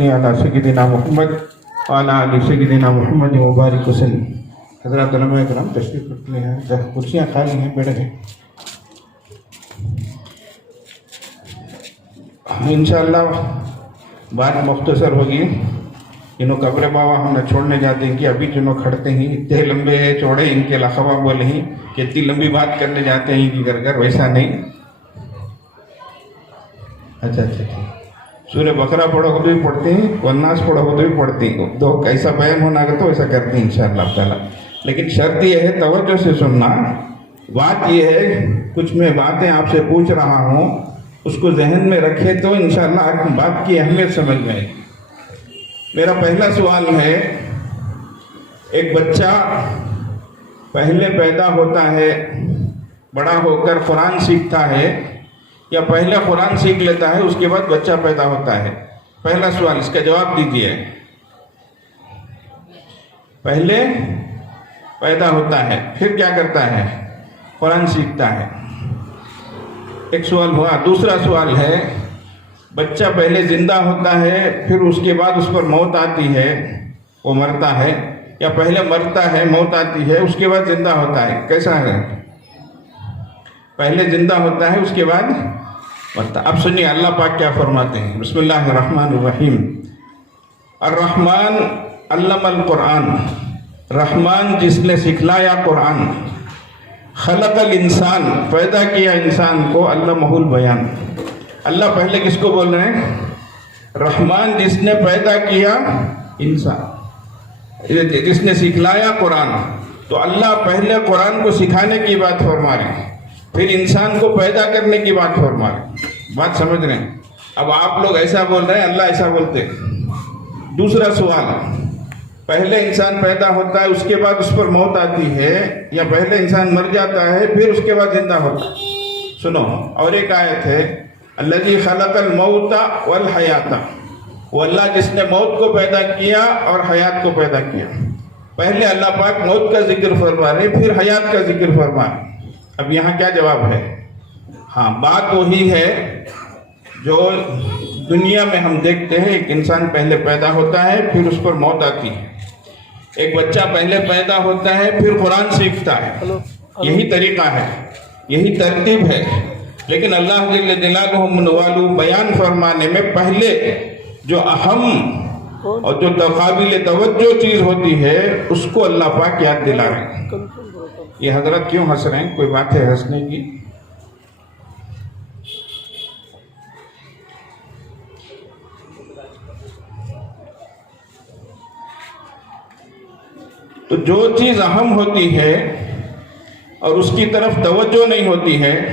صلی علی سیدنا محمد وعلی آل سیدنا محمد مبارک وسلم۔ حضرات علماء کرام تشریف رکھتے ہیں، کرسیاں خالی ہیں، بیٹھ گئے۔ انشاءاللہ بات مختصر ہوگی۔ جنہوں قبر بابا ہم نہ چھوڑنے جاتے ہیں کہ ابھی جنہوں کھڑتے ہیں اتنے لمبے چوڑے ان کے لخوا بولے ہیں کہ اتنی لمبی بات کرنے جاتے ہیں کہ گھر ویسا نہیں۔ اچھا سورہ بقرہ پڑھو تو بھی پڑھتے ہیں، والناس پڑھو تو بھی پڑھتے ہیں، تو ایسا بیان ہونا اگر تو ایسا کرتے ہیں انشاءاللہ تعالیٰ۔ لیکن شرط یہ ہے توجہ سے سننا۔ بات یہ ہے کچھ میں باتیں آپ سے پوچھ رہا ہوں، اس کو ذہن میں رکھے تو انشاءاللہ آپ بات کی اہمیت سمجھ میں آئے۔ میرا پہلا سوال ہے، ایک بچہ پہلے پیدا ہوتا ہے، بڑا ہو کر قرآن سیکھتا ہے، یا پہلے قرآن سیکھ لیتا ہے اس کے بعد بچہ پیدا ہوتا ہے؟ پہلا سوال، اس کا جواب دیجیے۔ پہلے پیدا ہوتا ہے، پھر کیا کرتا ہے؟ قرآن سیکھتا ہے۔ ایک سوال ہوا۔ دوسرا سوال ہے، بچہ پہلے زندہ ہوتا ہے، پھر اس کے بعد اس پر موت آتی ہے، وہ مرتا ہے، یا پہلے مرتا ہے، موت آتی ہے، اس کے بعد زندہ ہوتا ہے؟ کیسا ہے؟ پہلے زندہ ہوتا ہے، اس کے بعد مرتا۔ اب سنیے اللہ پاک کیا فرماتے ہیں۔ بسم اللہ الرحمن الرحیم۔ الرحمن علم القرآن، رحمان جس نے سکھلایا قرآن، خلق الانسان پیدا کیا انسان کو، علمہ البیان۔ اللہ پہلے کس کو بول رہے ہیں؟ رحمان جس نے پیدا کیا انسان، جس نے سکھلایا قرآن۔ تو اللہ پہلے قرآن کو سکھانے کی بات فرما رہے ہیں، پھر انسان کو پیدا کرنے کی بات فرما رہے ہیں۔ بات سمجھ رہے ہیں؟ اب آپ لوگ ایسا بول رہے ہیں، اللہ ایسا بولتے ہیں۔ دوسرا سوال، پہلے انسان پیدا ہوتا ہے، اس کے بعد اس پر موت آتی ہے، یا پہلے انسان مر جاتا ہے پھر اس کے بعد زندہ ہوتا ہے؟ سنو، اور ایک آیت ہے، الذی خلق الموت والحیات، وہ اللہ جس نے موت کو پیدا کیا اور حیات کو پیدا کیا۔ پہلے اللہ پاک موت کا ذکر فرما رہے، پھر حیات کا ذکر فرما رہے۔ اب یہاں کیا جواب ہے؟ ہاں، بات وہی ہے جو دنیا میں ہم دیکھتے ہیں، ایک انسان پہلے پیدا ہوتا ہے، پھر اس پر موت آتی ہے۔ ایک بچہ پہلے پیدا ہوتا ہے، پھر قرآن سیکھتا ہے۔ یہی طریقہ ہے، یہی ترتیب ہے۔ لیکن اللہ جل جلالہ منوالو بیان فرمانے میں پہلے جو اہم اور جو قابل توجہ چیز ہوتی ہے اس کو اللہ پاک یاد دلا رہے ہیں۔ یہ حضرت کیوں ہنس رہے ہیں؟ کوئی بات ہے ہنسنے کی؟ تو جو چیز اہم ہوتی ہے اور اس کی طرف توجہ نہیں ہوتی ہے،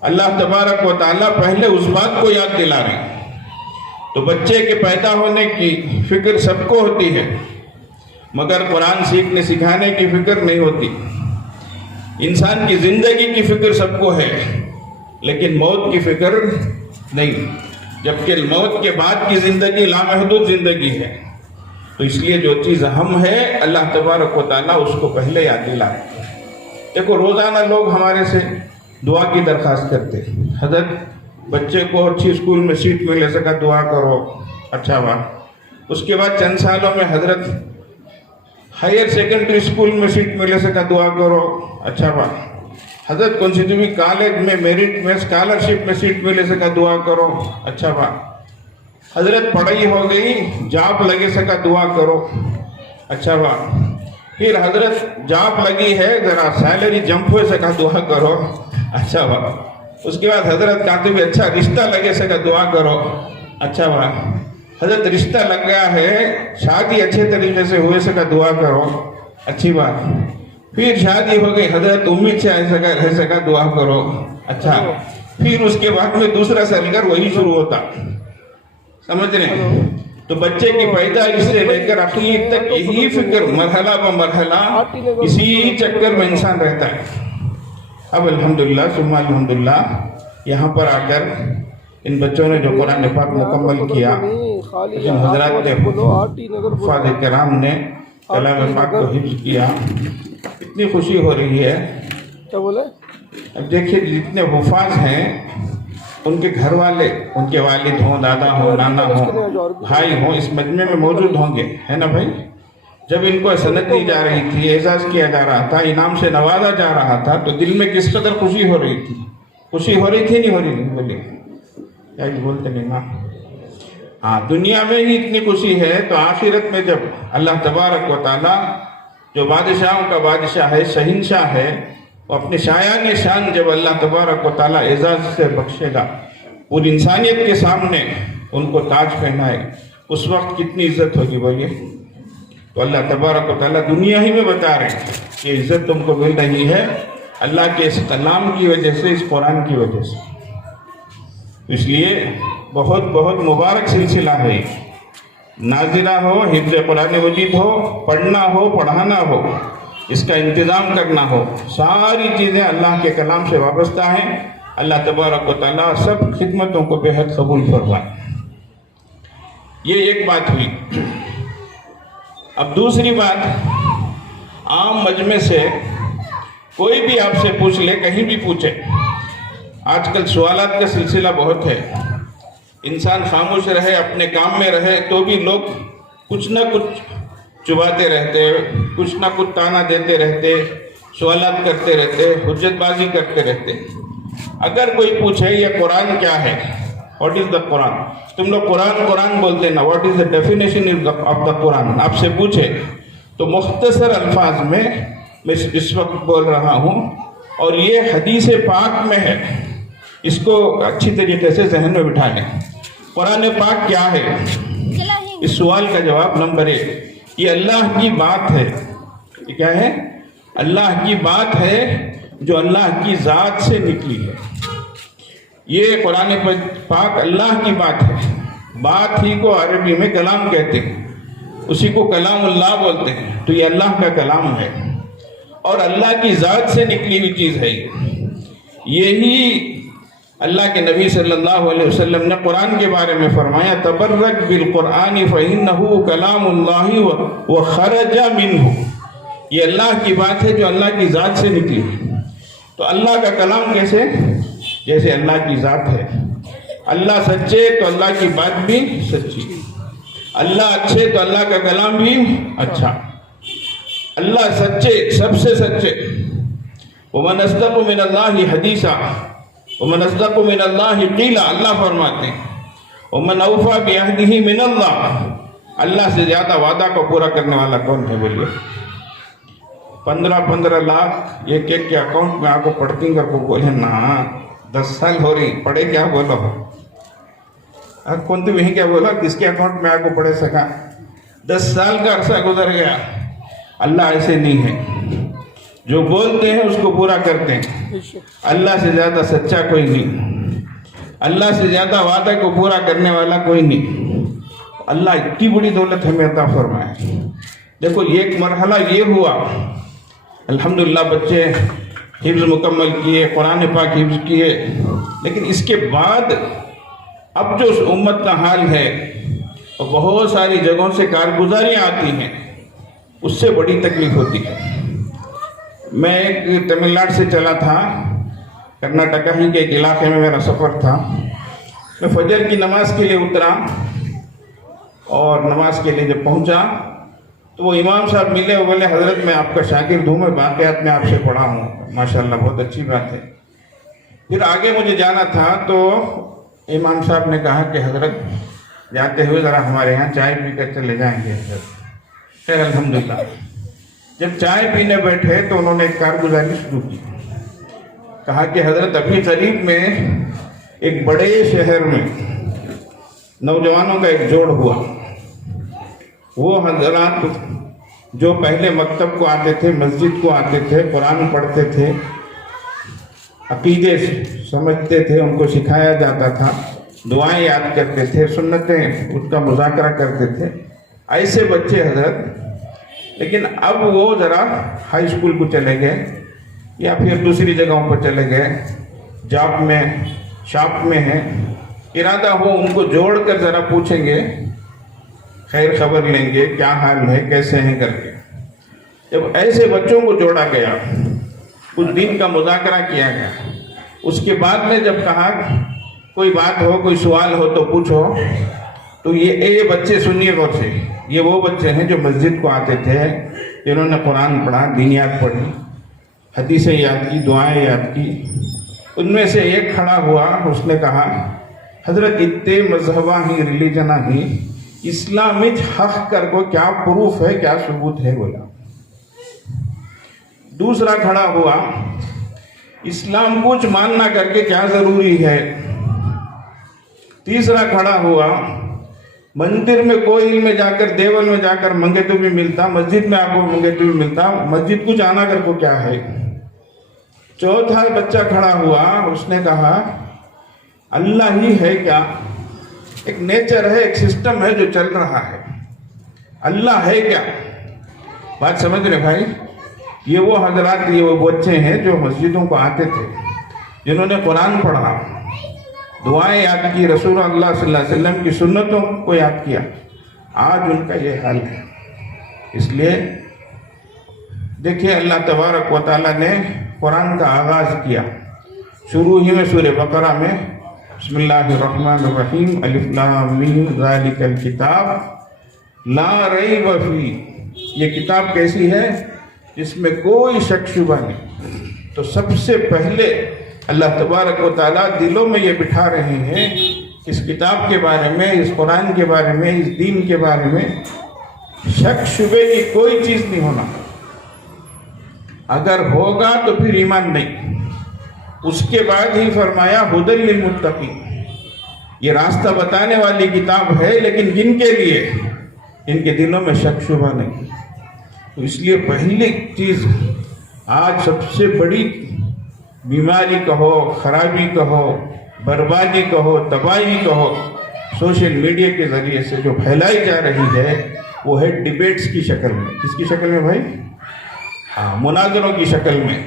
اللہ تبارک و تعالیٰ پہلے اس بات کو یاد دلا رہے ہیں۔ تو بچے کے پیدا ہونے کی فکر سب کو ہوتی ہے، مگر قرآن سیکھنے سکھانے کی فکر نہیں ہوتی۔ انسان کی زندگی کی فکر سب کو ہے، لیکن موت کی فکر نہیں، جبکہ موت کے بعد کی زندگی لامحدود زندگی ہے۔ تو اس لیے جو چیز اہم ہے اللہ تبارک و تعالیٰ اس کو پہلے یاد دلا رہے ہیں۔ دیکھو روزانہ لوگ ہمارے سے دعا کی درخواست کرتے ہیں، حضرت بچے کو اچھی اسکول میں سیٹ ملے سکا دعا کرو۔ اچھا بات۔ اس کے بعد چند سالوں میں حضرت ہائر سیکنڈری اسکول میں سیٹ ملے سکا دعا کرو۔ اچھا بات۔ حضرت کون سی بھی کالج میں میرٹ میں اسکالرشپ میں سیٹ ملے سکا دعا کرو۔ اچھا بات۔ حضرت پڑھائی ہو گئی، جاب لگے سکا دعا کرو۔ اچھا بات۔ پھر حضرت جاب لگی ہے، ذرا سیلری جمپ ہوئے سکا دعا کرو۔ اچھا بات۔ اس کے بعد حضرت کہتے بھی اچھا رشتہ لگے سکا دعا کرو۔ اچھا بات۔ حضرت رشتہ لگ گیا ہے، شادی اچھے طریقے سے ہوئے سکا دعا کرو۔ اچھی بات۔ پھر شادی ہو گئی، حضرت امید سے رہ سکا دعا کرو۔ اچھا۔ پھر اس کے بعد میں دوسرا سلگر وہی شروع ہوتا۔ سمجھ رہے ہیں؟ تو بچے کی پیدائش سے لے کر عقیدت تک یہی فکر مرحلہ ب مرحلہ اسی چکر میں انسان رہتا ہے۔ اب الحمدللہ ثم الحمدللہ یہاں پر آ کر ان بچوں نے جو قرآن پاک مکمل کیا، جن حضرات حفاظ کرام نے کلام پاک کو حفظ کیا، اتنی خوشی ہو رہی ہے۔ اب دیکھیے جتنے حفاظ ہیں ان کے گھر والے، ان کے والد ہوں، دادا ہوں، نانا ہوں، بھائی ہوں، اس مجمع میں موجود ہوں گے، ہے نا بھائی؟ جب ان کو سند دی جا رہی تھی، اعزاز کیا جا رہا تھا، انعام سے نوازا جا رہا تھا، تو دل میں کس قدر خوشی ہو رہی تھی؟ خوشی ہو رہی تھی نہیں ہو رہی تھی؟ بولیے، کیا بولتے نہیں نا؟ ہاں، دنیا میں ہی اتنی خوشی ہے تو آخرت میں جب اللہ تبارک و تعالیٰ جو بادشاہوں کا بادشاہ ہے، شہنشاہ ہے، وہ اپنے شایان شان جب اللہ تبارک و تعالیٰ اعزاز سے بخشے گا، پوری انسانیت کے سامنے ان کو تاج پہنائے، اس وقت کتنی عزت ہوگی بولیے؟ تو اللہ تبارک و تعالیٰ دنیا ہی میں بتا رہے ہیں کہ عزت تم کو مل رہی ہے اللہ کے اس کلام کی وجہ سے، اس قرآن کی وجہ سے۔ اس لیے بہت بہت مبارک سلسلہ ہے، نازلہ ہو، حفظ قرآن مجید ہو، پڑھنا ہو، پڑھانا ہو، اس کا انتظام کرنا ہو، ساری چیزیں اللہ کے کلام سے وابستہ ہیں۔ اللہ تبارک و تعالیٰ سب خدمتوں کو بے حد قبول فرمائے۔ یہ ایک بات ہوئی۔ اب دوسری بات، عام مجمع سے کوئی بھی آپ سے پوچھ لے، کہیں بھی پوچھے، آج کل سوالات کا سلسلہ بہت ہے، انسان خاموش رہے، اپنے کام میں رہے، تو بھی لوگ کچھ نہ کچھ چباتے رہتے، کچھ نہ کچھ تانا دیتے رہتے، سوالات کرتے رہتے، حجت بازی کرتے رہتے۔ اگر کوئی پوچھے یہ قرآن کیا ہے، واٹ از دا قرآن، تم لوگ قرآن بولتے نا، what is the definition of the Quran, آپ سے پوچھے تو مختصر الفاظ میں اس وقت بول رہا ہوں، اور یہ حدیث پاک میں ہے، اس کو اچھی طریقے سے ذہن میں بٹھا لیں۔ قرآن پاک کیا ہے؟ اس سوال کا جواب نمبر 1، یہ اللہ کی بات ہے۔ یہ کیا ہے؟ اللہ کی بات ہے جو اللہ کی ذات سے نکلی ہے۔ یہ قرآن پاک اللہ کی بات ہے۔ بات ہی کو عربی میں کلام کہتے ہیں، اسی کو کلام اللہ بولتے ہیں، تو یہ اللہ کا کلام ہے اور اللہ کی ذات سے نکلی ہوئی چیز ہے۔ یہی اللہ کے نبی صلی اللہ علیہ وسلم نے قرآن کے بارے میں فرمایا، تبرک بالقرآن فإنہ کلام اللہ وخرج منہ، یہ اللہ کی بات ہے جو اللہ کی ذات سے نکلی۔ تو اللہ کا کلام کیسے؟ جیسے اللہ کی ذات ہے، اللہ سچے تو اللہ کی بات بھی سچی، اللہ اچھے تو اللہ کا کلام بھی اچھا، اللہ سچے، سب سے سچے۔ وَمَنْ أَصْدَقُ مِنَ اللَّهِ حَدِيثًا وَمَنْ أَصْدَقُ مِنَ اللَّهِ قِيلًا، اللہ فرماتے ہیں وَمَنْ أَوْفَى بِعَهْدِهِ مِنَ اللَّهِ، اللہ سے زیادہ وعدہ کو پورا کرنے والا کون ہے بولیے؟ 15 لاکھ ایک کے اکاؤنٹ میں آپ کو پڑھتی کر کو بولے نا 10 سال ہو رہی، پڑھے کیا بولو؟ کون تو وہیں کیا بولا، کس کے اکاؤنٹ میں آپ کو پڑھے سکا؟ 10 سال کا عرصہ گزر گیا۔ اللہ ایسے نہیں ہے، جو بولتے ہیں اس کو پورا کرتے ہیں۔ اللہ سے زیادہ سچا کوئی نہیں، اللہ سے زیادہ وعدہ کو پورا کرنے والا کوئی نہیں۔ اللہ اتنی بڑی دولت ہمیں عطا فرمائے۔ دیکھو ایک مرحلہ یہ ہوا، الحمدللہ بچے حفظ مکمل کیے، قرآن پاک حفظ کیے، لیکن اس کے بعد اب جو اس امت کا حال ہے، بہت ساری جگہوں سے کارگزاریاں آتی ہیں، اس سے بڑی تکلیف ہوتی ہے۔ میں ایک تمل ناڈو سے چلا تھا، کرناٹکا ہی کے ایک علاقے میں میرا سفر تھا۔ میں فجر کی نماز کے لیے اترا اور نماز کے لیے جب پہنچا تو وہ امام صاحب ملے، وہ بولے حضرت میں آپ کا شاگرد ہوں، میں باقیات میں آپ سے پڑھا ہوں، ماشاءاللہ بہت اچھی بات ہے۔ پھر آگے مجھے جانا تھا تو امام صاحب نے کہا کہ حضرت جاتے ہوئے ذرا ہمارے یہاں چائے پی کر چلے جائیں گے حضرت۔ خیر الحمدللہ جب چائے پینے بیٹھے تو انہوں نے ایک کارگزاری شروع کی، کہا کہ حضرت ابھی قریب میں ایک بڑے شہر میں نوجوانوں کا ایک جوڑ ہوا، وہ حضرات جو پہلے مکتب کو آتے تھے، مسجد کو آتے تھے، قرآن پڑھتے تھے، عقیدے سمجھتے تھے، ان کو سکھایا جاتا تھا، دعائیں یاد کرتے تھے، سنتیں اس کا مذاکرہ کرتے تھے، ایسے بچے حضرت۔ لیکن اب وہ ذرا ہائی اسکول کو چلے گئے یا پھر دوسری جگہوں پر چلے گئے، جاب میں، شاپ میں ہیں، ارادہ ہو ان کو جوڑ کر ذرا پوچھیں گے، خیر خبر لیں گے، کیا حال ہے، کیسے ہیں کر کے۔ جب ایسے بچوں کو جوڑا گیا، کچھ دن کا مذاکرہ کیا گیا، اس کے بعد میں جب کہا کوئی بات ہو کوئی سوال ہو تو پوچھو. تو یہ بچے سنیے غور سے, یہ وہ بچے ہیں جو مسجد کو آتے تھے, جنہوں نے قرآن پڑھا, دینیات پڑھی, حدیثیں یاد کی, دعائیں یاد کی. ان میں سے ایک کھڑا ہوا, اس نے کہا حضرت اتے مذہباں ہی ریلیجناں ہی اسلام حق کر کو کیا پروف ہے, کیا ثبوت ہے بولا. دوسرا کھڑا ہوا, اسلام کچھ ماننا کر کے کیا ضروری ہے. تیسرا کھڑا ہوا, مندر میں کوئی میں جا کر, دیول میں جا کر منگے تو بھی ملتا, مسجد میں آپ کو منگے تو بھی ملتا, مسجد کو جانا کر کو کیا ہے. چوتھا بچہ کھڑا ہوا, اس نے کہا اللہ ہی ہے کیا, ایک نیچر ہے, ایک سسٹم ہے جو چل رہا ہے, اللہ ہے کیا. بات سمجھ رہے بھائی. یہ وہ حضرات, یہ وہ بچے ہیں جو مسجدوں کو آتے تھے, جنہوں نے قرآن پڑھا, دعائیں یاد کی, رسول اللہ صلی اللہ علیہ وسلم کی سنتوں کو یاد کیا. آج ان کا یہ حال ہے. اس لیے دیکھیے اللہ تبارک و تعالیٰ نے قرآن کا آغاز کیا شروع ہی میں سورہ بقرہ میں, بسم اللہ الرحمن الرحیم, الف لام میم ذالک الکتاب لا ریب فیہ. یہ کتاب کیسی ہے جس میں کوئی شک شبہ نہیں. تو سب سے پہلے اللہ تبارک و تعالیٰ دلوں میں یہ بٹھا رہے ہیں اس کتاب کے بارے میں, اس قرآن کے بارے میں, اس دین کے بارے میں شک شبے کی کوئی چیز نہیں ہونا. اگر ہوگا تو پھر ایمان نہیں. اس کے بعد ہی فرمایا ھدی للمتقین, یہ راستہ بتانے والی کتاب ہے, لیکن جن کے لیے ان کے دلوں میں شک شبہ نہیں. تو اس لیے پہلی چیز, آج سب سے بڑی بیماری کہو, خرابی کہو, بربادی کہو, تباہی کہو, سوشل میڈیا کے ذریعے سے جو پھیلائی جا رہی ہے وہ ہے ڈیبیٹس کی شکل میں. کس کی شکل میں بھائی؟ ہاں, مناظروں کی شکل میں.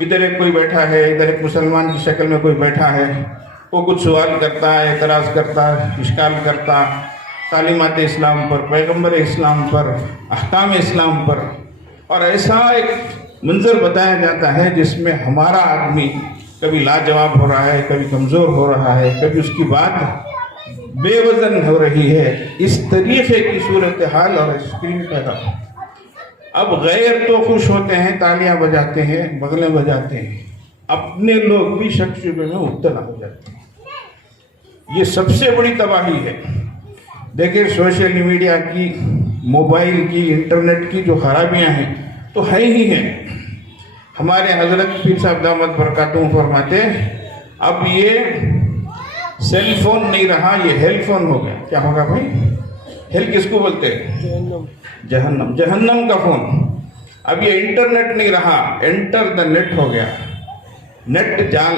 ادھر ایک کوئی بیٹھا ہے, ادھر ایک مسلمان کی شکل میں کوئی بیٹھا ہے, وہ کچھ سوال کرتا ہے, اعتراض کرتا ہے, اشکال کرتا تعلیمات اسلام پر, پیغمبر اسلام پر, احکام اسلام پر, اور ایسا ایک منظر بتایا جاتا ہے جس میں ہمارا آدمی کبھی لاجواب ہو رہا ہے, کبھی کمزور ہو رہا ہے, کبھی اس کی بات بے وزن ہو رہی ہے. اس طریقے کی صورتحال اور اسکرین پیدا. اب غیر تو خوش ہوتے ہیں, تالیاں بجاتے ہیں, بغلیں بجاتے ہیں, اپنے لوگ بھی شک شبے میں مبتلا ہو جاتے ہیں. یہ سب سے بڑی تباہی ہے. دیکھیں سوشل میڈیا کی, موبائل کی, انٹرنیٹ کی جو خرابیاں ہیں تو ہے ہی ہیں. ہمارے حضرت پیر صاحب دامت برکاتہم فرماتے اب یہ سیل فون نہیں رہا, یہ ہیل فون ہو گیا. کیا ہوگا بھائی؟ ہیل کس کو بولتے ہیں؟ جہنم, جہنم کا فون. اب یہ انٹرنیٹ نہیں رہا, انٹر دا نیٹ ہو گیا. نیٹ جال,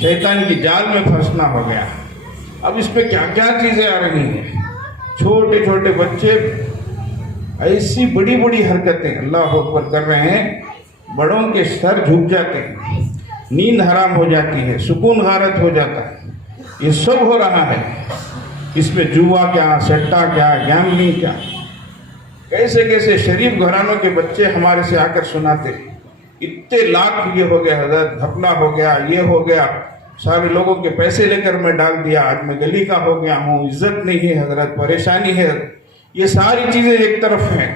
شیطان کی جال میں پھنسنا ہو گیا. اب اس پہ کیا کیا چیزیں آ رہی ہیں. چھوٹے چھوٹے بچے ایسی بڑی بڑی حرکتیں اللہ اکبر کر رہے ہیں, بڑوں کے سر جھک جاتے ہیں, نیند حرام ہو جاتی ہے, سکون غارت ہو جاتا ہے. یہ سب ہو رہا ہے. اس میں جوا کیا, سٹا کیا, گیملنگ کیا, کیسے کیسے شریف گھرانوں کے بچے ہمارے سے آ کر سناتے اتنے لاکھ یہ ہو گیا حضرت, گھپلا ہو گیا, یہ ہو گیا, سارے لوگوں کے پیسے لے کر میں ڈال دیا, آج میں گلی کا ہو گیا ہوں, عزت نہیں ہے حضرت, پریشانی ہے. یہ ساری چیزیں ایک طرف ہیں,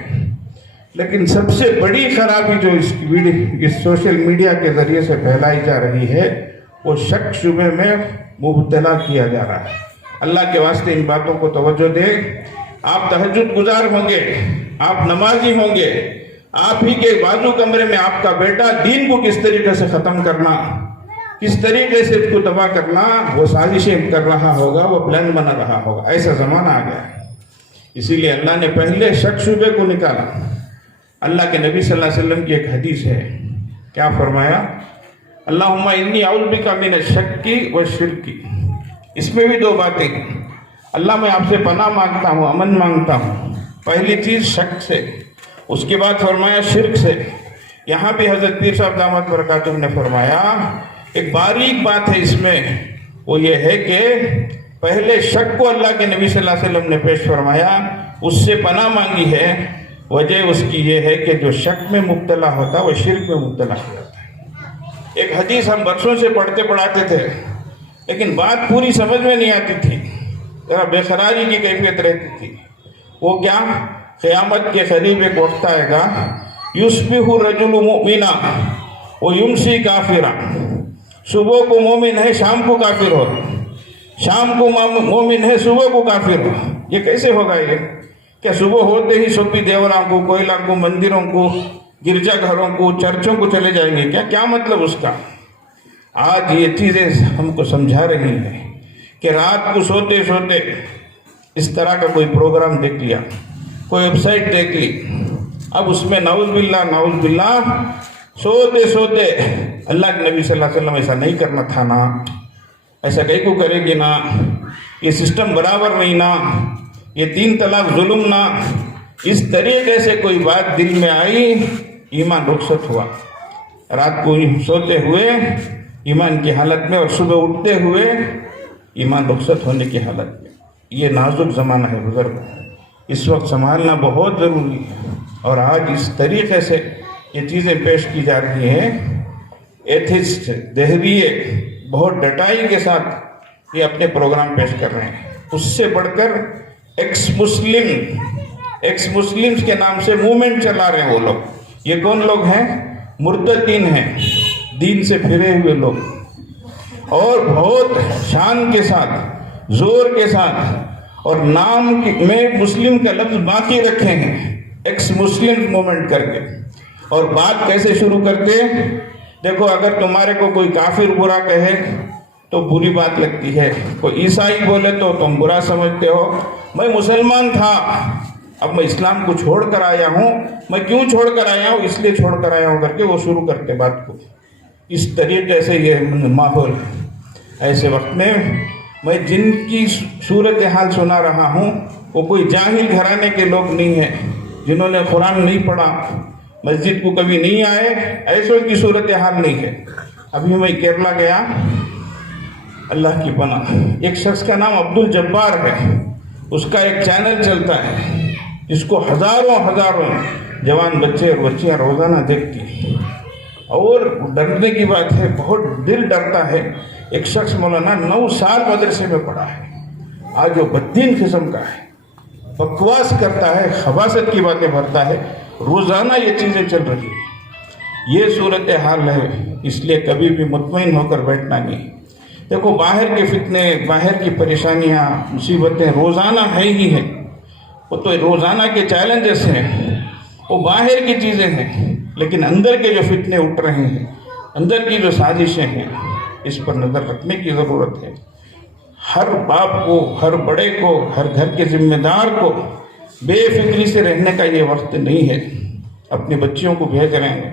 لیکن سب سے بڑی خرابی جو اس سوشل میڈیا کے ذریعے سے پھیلائی جا رہی ہے وہ شک شبے میں مبتلا کیا جا رہا ہے. اللہ کے واسطے ان باتوں کو توجہ دیں. آپ تہجد گزار ہوں گے, آپ نمازی ہوں گے, آپ ہی کے بازو کمرے میں آپ کا بیٹا دین کو کس طریقے سے ختم کرنا, کس طریقے سے اس کو تباہ کرنا وہ سازشیں کر رہا ہوگا, وہ پلان بنا رہا ہوگا. ایسا زمانہ آ گیا ہے. اسی لیے اللہ نے پہلے شک شبے کو نکالا. اللہ کے نبی صلی اللہ علیہ وسلم کی ایک حدیث ہے, کیا فرمایا؟ اللہم انی اعوذ بک من الشک والشرک. اس میں بھی دو باتیں ہیں. اللہ میں آپ سے پناہ مانگتا ہوں, امن مانگتا ہوں. پہلی چیز شک سے, اس کے بعد فرمایا شرک سے. یہاں بھی حضرت پیر صاحب دامت برکاتہم نے فرمایا ایک باریک بات ہے اس میں, وہ یہ ہے کہ پہلے شک کو اللہ کے نبی صلی اللہ علیہ وسلم نے پیش فرمایا, اس سے پناہ مانگی ہے. وجہ اس کی یہ ہے کہ جو شک میں مبتلا ہوتا وہ شرک میں مبتلا ہو جاتا ہے. ایک حدیث ہم برسوں سے پڑھتے پڑھاتے تھے, لیکن بات پوری سمجھ میں نہیں آتی تھی، ذرا بے قراری کی کیفیت رہتی تھی. وہ کیا؟ قیامت کے قریب ایک وقت آئے گا، یصبح الرجل مؤمنا ویمسی کافرا، صبح کو مومن ہے شام کو کافر ہو، شام کو مومن ہے صبح کو کافر ہو. یہ کیسے ہوگا؟ یہ کیا صبح ہوتے ہی سوپی دیوراں کو، کوئلہ کو، مندروں کو، گرجا گھروں کو، چرچوں کو چلے جائیں گے؟ کیا مطلب اس کا؟ آج یہ چیزیں ہم کو سمجھا رہی ہیں کہ رات کو سوتے سوتے اس طرح کا کوئی پروگرام دیکھ لیا، کوئی ویب سائٹ دیکھ لی، اب اس میں نعوذ باللہ سوتے سوتے اللہ کے نبی صلی اللہ علیہ وسلم ایسا نہیں کرنا تھا نا، ایسا کہیں کو کرے گی نا، یہ سسٹم برابر نہیں نا، یہ 3 طلاق ظلم نا، اس طریقے سے کوئی بات دل میں آئی، ایمان رخصت ہوا. رات کو سوتے ہوئے ایمان کی حالت میں اور صبح اٹھتے ہوئے ایمان رخصت ہونے کی حالت میں. یہ نازک زمانہ ہے بزرگ، اس وقت سنبھالنا بہت ضروری ہے. اور آج اس طریقے سے یہ چیزیں پیش کی جا رہی ہیں. ایتھسٹ دہریے بہت ڈٹائی کے ساتھ یہ اپنے پروگرام پیش کر رہے ہیں. اس سے بڑھ کر ایکس مسلمز کے نام سے موومنٹ چلا رہے ہیں وہ لوگ. یہ کون لوگ ہیں؟ مرتدین ہیں، دین سے پھرے ہوئے لوگ، اور بہت شان کے ساتھ، زور کے ساتھ، اور نام میں مسلم کا لفظ باقی رکھے ہیں، ایکس مسلم موومنٹ کر کے. اور بات کیسے شروع کرتے؟ دیکھو، اگر تمہارے کو کوئی کافر برا کہے تو بری بات لگتی ہے، کوئی عیسائی بولے تو تم برا سمجھتے ہو. میں مسلمان تھا، اب میں اسلام کو چھوڑ کر آیا ہوں. میں کیوں چھوڑ کر آیا ہوں؟ اس لیے چھوڑ کر آیا ہوں کر کے وہ شروع کرتے بات کو. اس طریقے سے یہ ماحول ہے. ایسے وقت میں میں جن کی صورتحال سنا رہا ہوں وہ کوئی جاہل گھرانے کے لوگ نہیں ہیں، جنہوں نے قرآن نہیں پڑھا، مسجد کو کبھی نہیں آئے، ایسوں کی صورتحال نہیں ہے. ابھی میں کیرلا گیا، اللہ کی پناہ، ایک شخص کا نام عبد الجبار ہے، اس کا ایک چینل چلتا ہے جس کو ہزاروں جوان بچے اور بچیاں روزانہ دیکھتی ہیں. اور ڈرنے کی بات ہے، بہت دل ڈرتا ہے. ایک شخص مولانا 9 سال مدرسے میں پڑھا ہے، آج وہ بددین قسم کا ہے، بکواس کرتا ہے، خباثت کی باتیں بھرتا ہے. روزانہ یہ چیزیں چل رہی ہیں. یہ صورتحال ہے، اس لیے کبھی بھی مطمئن ہو کر بیٹھنا نہیں. دیکھو، باہر کے فتنے، باہر کی پریشانیاں، مصیبتیں روزانہ ہے ہی ہیں. وہ تو روزانہ کے چیلنجز ہیں، وہ باہر کی چیزیں ہیں. لیکن اندر کے جو فتنے اٹھ رہے ہیں، اندر کی جو سازشیں ہیں، اس پر نظر رکھنے کی ضرورت ہے. ہر باپ کو، ہر بڑے کو، ہر گھر کے ذمہ دار کو بے فکری سے رہنے کا یہ وقت نہیں ہے. اپنی بچیوں کو بھیج رہے ہیں،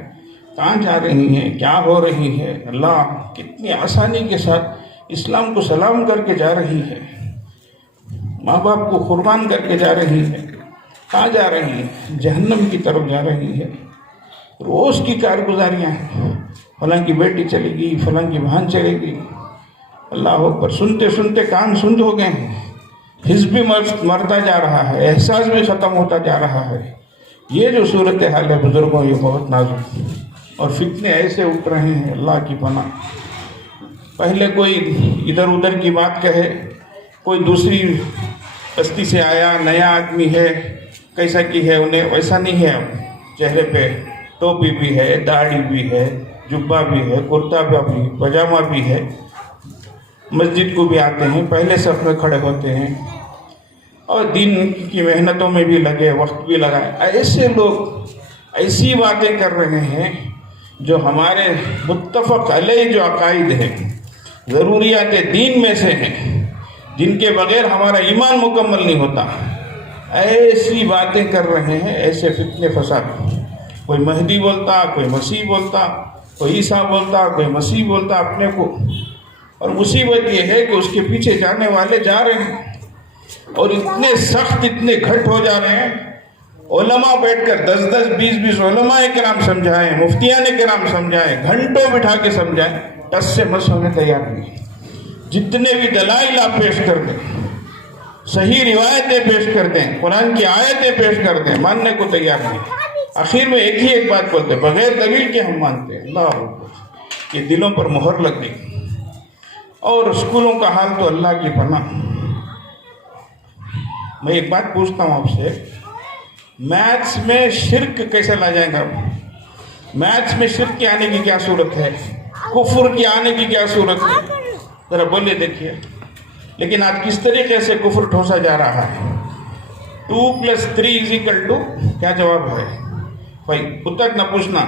کہاں جا رہی ہیں، کیا ہو رہی ہے. اللہ کتنی آسانی کے ساتھ اسلام کو سلام کر کے جا رہی ہے، ماں باپ کو قربان کر کے جا رہی ہے. کہاں جا رہی ہے؟ جہنم کی طرف جا رہی ہے. روز کی کارگزاریاں ہیں، فلاں کی بیٹی چلے گی، فلاں کی بہن چلے گی. اللہ اکبر، سنتے سنتے کان سند ہو گئے ہیں. حس بھی مرتا جا رہا ہے، احساس بھی ختم ہوتا جا رہا ہے. یہ جو صورتحال ہے بزرگوں، یہ بہت نازک ہے. اور فتنے ایسے اٹھ رہے ہیں، اللہ کی پناہ. پہلے کوئی ادھر ادھر کی بات کہے، کوئی دوسری بستی سے آیا نیا آدمی ہے، کیسا کی ہے، انہیں ویسا نہیں ہے. چہرے پہ ٹوپی بھی ہے، داڑھی بھی ہے، جبہ بھی ہے، کرتا بھی، پاجامہ بھی ہے. مسجد کو بھی آتے ہیں، پہلے صف میں کھڑے ہوتے ہیں، اور دین کی محنتوں میں بھی لگے، وقت بھی لگائے. ایسے لوگ ایسی باتیں کر رہے ہیں جو ہمارے متفق علیہ جو عقائد ہیں، ضروریات دین میں سے ہیں، جن کے بغیر ہمارا ایمان مکمل نہیں ہوتا. ایسی باتیں کر رہے ہیں، ایسے فتنے فساد. کوئی مہدی بولتا، کوئی مسیح بولتا، کوئی عیسیٰ بولتا، کوئی مسیح بولتا اپنے کو. اور مصیبت یہ ہے کہ اس کے پیچھے جانے والے جا رہے ہیں، اور اتنے سخت، اتنے گھٹ ہو جا رہے ہیں. علماء بیٹھ کر 10 20 علماء کرام سمجھائیں، مفتیان کرام سمجھائیں، گھنٹوں بٹھا کے سمجھائیں، ٹس سے مس ہونے تیار نہیں. جتنے بھی دلائل آپ پیش کر دیں، صحیح روایتیں پیش کر دیں، قرآن کی آیتیں پیش کر دیں، ماننے کو تیار نہیں. آخر میں ایک بات بولتے ہیں، بغیر دلیل کے ہم مانتے ہیں. اللہ، یہ دلوں پر مہر لگ گئی. اور اسکولوں کا حال تو اللہ کی پناہ۔ میں ایک بات پوچھتا ہوں آپ سے، میتھس میں شرک کیسے لا جائیں گا؟ میتھس میں شرک کے آنے کی کیا صورت ہے؟ کفر کے آنے کی کیا صورت ہے؟ ذرا بولے دیکھیے۔ لیکن آج کس طریقے سے کفر ٹھوسا جا رہا ہے؟ 2+3 کیا جواب ہے بھائی؟ اتر نہ پوچھنا،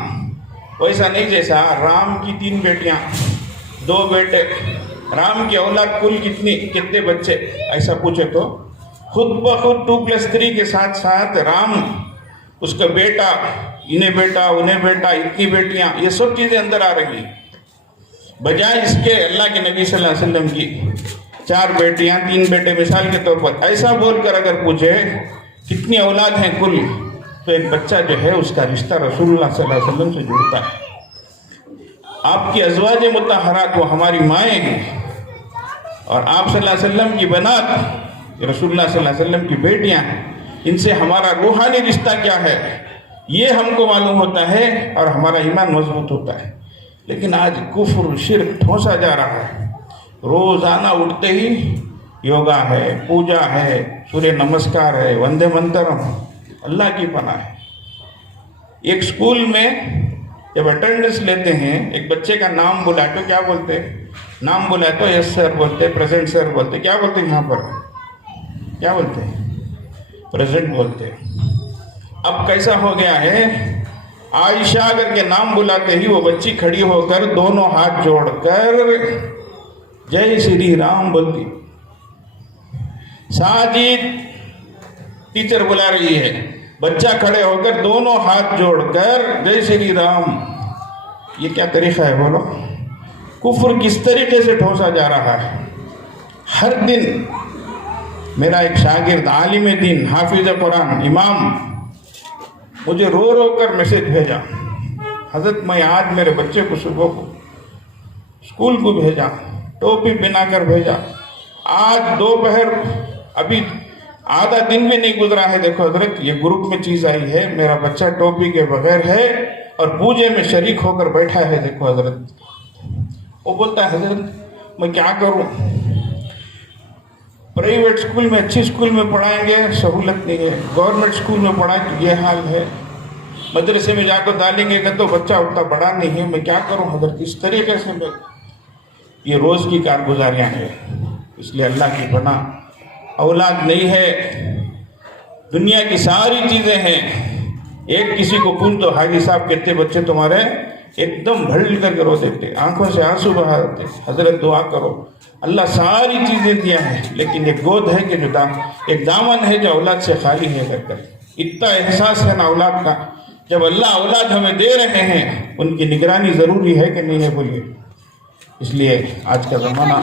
ویسا نہیں جیسا رام کی 3 بیٹیاں 2 بیٹے، رام کی اولاد کل کتنے بچے، ایسا پوچھے تو خود بخود 2+3 کے ساتھ ساتھ رام، اس کا بیٹا، انہیں بیٹا، اتنی بیٹیاں، یہ سب چیزیں اندر آ رہی ہیں۔ بجائے اس کے اللہ کے نبی صلی اللہ علیہ وسلم کی 4 بیٹیاں 3 بیٹے مثال کے طور پر ایسا بول کر اگر پوچھے کتنی اولاد ہیں کل، تو ایک بچہ جو ہے اس کا رشتہ رسول اللہ صلی اللہ علیہ وسلم سے جڑتا ہے۔ آپ کی ازواج مطہرات وہ ہماری مائیں ہیں، اور آپ صلی اللہ علیہ وسلم کی بنات رسول اللہ صلی اللہ علیہ وسلم کی بیٹیاں ہیں، ان سے ہمارا روحانی رشتہ کیا ہے یہ ہم کو معلوم ہوتا ہے اور ہمارا ایمان مضبوط ہوتا ہے۔ لیکن آج کفر شرک ٹھوسا جا رہا ہے۔ روزانہ اٹھتے ہی یوگا ہے، پوجا ہے، سوریہ نمسکار ہے، وندے منترم، اللہ کی پناہ ہے۔ ایک سکول میں جب اٹینڈنس لیتے ہیں، ایک بچے کا نام بلائے تو کیا بولتے ہیں؟ نام بلائے تو یس سر بولتے، پریزنٹ سر بولتے، کیا بولتے ہیں یہاں پر؟ کیا بولتے ہیں؟ پریزنٹ بولتے۔ اب کیسا ہو گیا ہے، عائشہ اگر کے نام بلاتے ہی وہ بچی کھڑی ہو کر دونوں ہاتھ جوڑ کر جے شری رام بولتی۔ ساجد ٹیچر بلا رہی ہے، بچہ کھڑے ہو کر دونوں ہاتھ جوڑ کر جے شری رام۔ یہ کیا طریقہ ہے بولو؟ کفر کس طریقے سے ٹھوسا جا رہا ہے۔ ہر دن میرا ایک شاگرد عالم دین حافظ قرآن امام مجھے رو رو کر میسج بھیجا، حضرت میں آج میرے بچے کو صبح کو اسکول کو بھیجا، ٹوپی پہنا کر بھیجا، آج دوپہر ابھی آدھا دن بھی نہیں گزرا ہے، دیکھو حضرت یہ گروپ میں چیز آئی ہے، میرا بچہ ٹوپی کے بغیر ہے اور پوجے میں شریک ہو کر بیٹھا ہے، دیکھو حضرت۔ وہ بولتا ہے حضرت میں کیا کروں، پرائیویٹ اسکول میں اچھی اسکول میں پڑھائیں گے سہولت نہیں ہے، گورنمنٹ اسکول میں پڑھائیں تو یہ حال ہے، مدرسے میں جا کر ڈالیں گے تو بچہ اتنا بڑا نہیں ہے، میں کیا کروں حضرت۔ اس طریقے سے میں یہ روز کی کارگزاریاں ہیں۔ اس لیے اللہ کی پناہ، اولاد نہیں ہے، دنیا کی ساری چیزیں ہیں، ایک کسی کو پوچھ تو حاجی صاحب کتنے بچے تمہارے، ایک دم بھل کر کے رو دیتے، آنکھوں سے آنسو بہا دیتے، حضرت دعا کرو، اللہ ساری چیزیں دیا ہے لیکن ایک گود ہے کہ جو ایک دامن ہے جو اولاد سے خالی ہے کر اتنا احساس ہے نا اولاد کا۔ جب اللہ اولاد ہمیں دے رہے ہیں ان کی نگرانی ضروری ہے کہ نہیں ہے بولیے۔ اس لیے آج کا زمانہ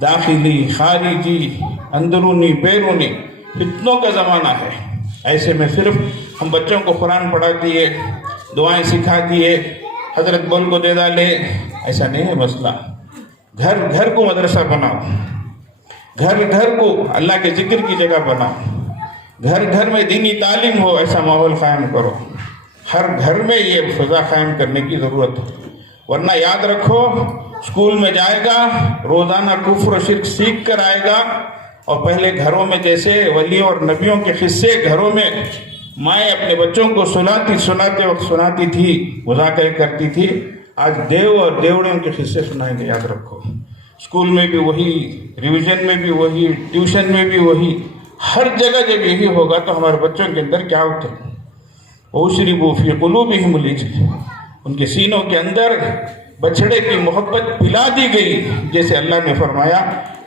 داخلی، خارجی، اندرونی، بیرونی فتنوں کا زمانہ ہے۔ ایسے میں صرف ہم بچوں کو قرآن پڑھا دیے، دعائیں سکھا دیے، حضرت بول کو دے ڈالے، ایسا نہیں ہے مسئلہ۔ گھر گھر کو مدرسہ بناؤ، گھر گھر کو اللہ کے ذکر کی جگہ بناؤ، گھر گھر میں دینی تعلیم ہو، ایسا ماحول قائم کرو۔ ہر گھر میں یہ فضا قائم کرنے کی ضرورت ہے، ورنہ یاد رکھو اسکول میں جائے گا، روزانہ کفر و شرک سیکھ کر آئے گا، اور پہلے گھروں میں جیسے ولیوں اور نبیوں کے قصے گھروں میں مائیں اپنے بچوں کو سناتے وقت سناتی تھی، مذاکرے کرتی تھی، آج دیو اور دیوڑیوں کے قصے سنائیں گے۔ یاد رکھو اسکول میں بھی وہی، ریویژن میں بھی وہی، ٹیوشن میں بھی وہی، ہر جگہ جب یہی ہوگا تو ہمارے بچوں کے اندر کیا ہوتا ہے؟ وَأُشْرِبُوا فِي قُلُوبِهِمُ الْعِجْلَ، ان کے سینوں کے اندر بچڑے کی محبت پلا دی گئی، جیسے اللہ نے فرمایا۔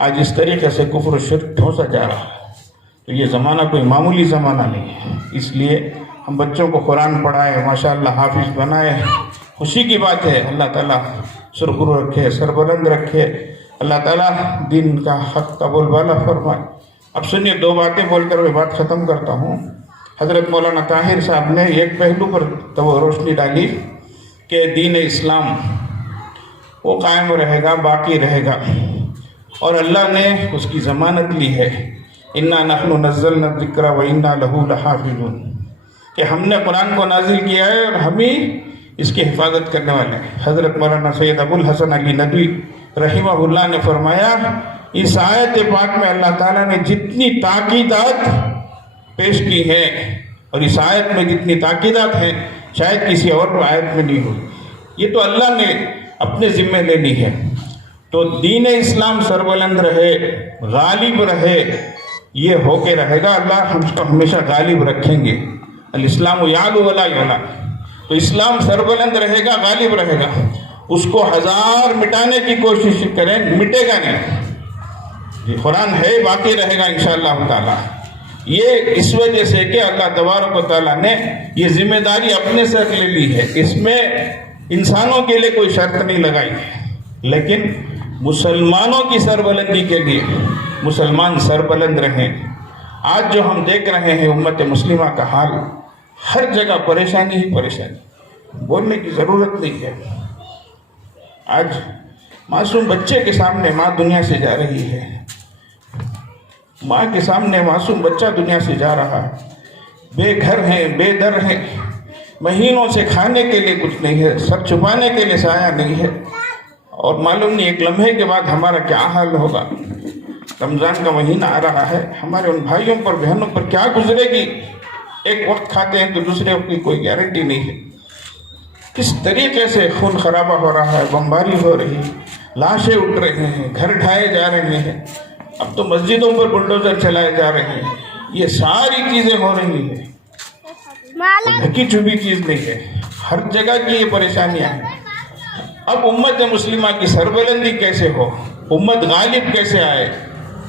آج اس طریقے سے کفر و شرک ٹھوسا جا رہا ہے، تو یہ زمانہ کوئی معمولی زمانہ نہیں ہے۔ اس لیے ہم بچوں کو قرآن پڑھائے، ماشاءاللہ حافظ بنائے، خوشی کی بات ہے۔ اللہ تعالیٰ سرخرو رکھے، سربلند رکھے، اللہ تعالیٰ دین کا حق کا بول بالا فرمائے۔ اب سنیے، 2 باتیں بول کر میں بات ختم کرتا ہوں۔ حضرت مولانا طاہر صاحب نے ایک پہلو پر تو روشنی ڈالی کہ دین اسلام وہ قائم رہے گا، باقی رہے گا، اور اللہ نے اس کی ضمانت لی ہے، اِنَّا نَحْنُ نَزَّلْنَا الذِّكْرَ وَإِنَّا لَهُ لَحَافِظُونَ، کہ ہم نے قرآن کو نازل کیا ہے اور ہم ہی اس کی حفاظت کرنے والے ہیں۔ حضرت مولانا سید ابو الحسن علی ندوی رحمہ اللہ نے فرمایا اس آیت پاک میں اللہ تعالیٰ نے جتنی تاکیدات پیش کی ہے اور اس آیت میں جتنی تاکیدات ہیں شاید کسی اور آیت میں نہیں ہوئی. یہ تو اللہ نے اپنے ذمہ لے لی ہے. تو دین اسلام سربلند رہے، غالب رہے، یہ ہو کے رہے گا. اللہ ہم کو ہمیشہ غالب رکھیں گے. الاسلام یعلو ولا یعلی. تو اسلام سربلند رہے گا، غالب رہے گا. اس کو ہزار مٹانے کی کوشش کریں، مٹے گا نہیں. یہ قرآن ہے، باقی رہے گا انشاءاللہ تعالی. یہ اس وجہ سے کہ اللہ تبارک و تعالیٰ نے یہ ذمہ داری اپنے سر لے لی ہے. اس میں انسانوں کے لیے کوئی شرط نہیں لگائی ہے، لیکن مسلمانوں کی سربلندی کے لیے مسلمان سربلند رہیں. آج جو ہم دیکھ رہے ہیں امت مسلمہ کا حال، ہر جگہ پریشانی ہی پریشانی، بولنے کی ضرورت نہیں ہے. آج معصوم بچے کے سامنے ماں دنیا سے جا رہی ہے، ماں کے سامنے معصوم بچہ دنیا سے جا رہا ہے. بے گھر ہیں، بے در ہیں، مہینوں سے کھانے کے لیے کچھ نہیں ہے، سر چھپانے کے لیے سایہ نہیں ہے. اور معلوم نہیں ایک لمحے کے بعد ہمارا کیا حال ہوگا. رمضان کا مہینہ آ رہا ہے، ہمارے ان بھائیوں پر بہنوں پر کیا گزرے گی. ایک وقت کھاتے ہیں تو دوسرے وقت کی کوئی گارنٹی نہیں ہے. کس طریقے سے خون خرابہ ہو رہا ہے، بمباری ہو رہی ہے، لاشیں اٹھ رہے ہیں، گھر ڈھائے جا رہے ہیں. اب تو مسجدوں پر بلڈوزر چلائے جا رہے ہیں. یہ ساری چیزیں ہو رہی ہیں، ڈھکی چھپی چیز نہیں ہے. ہر جگہ کی یہ پریشانیاں ہیں. اب امت مسلمہ کی سربلندی کیسے ہو، امت غالب کیسے آئے،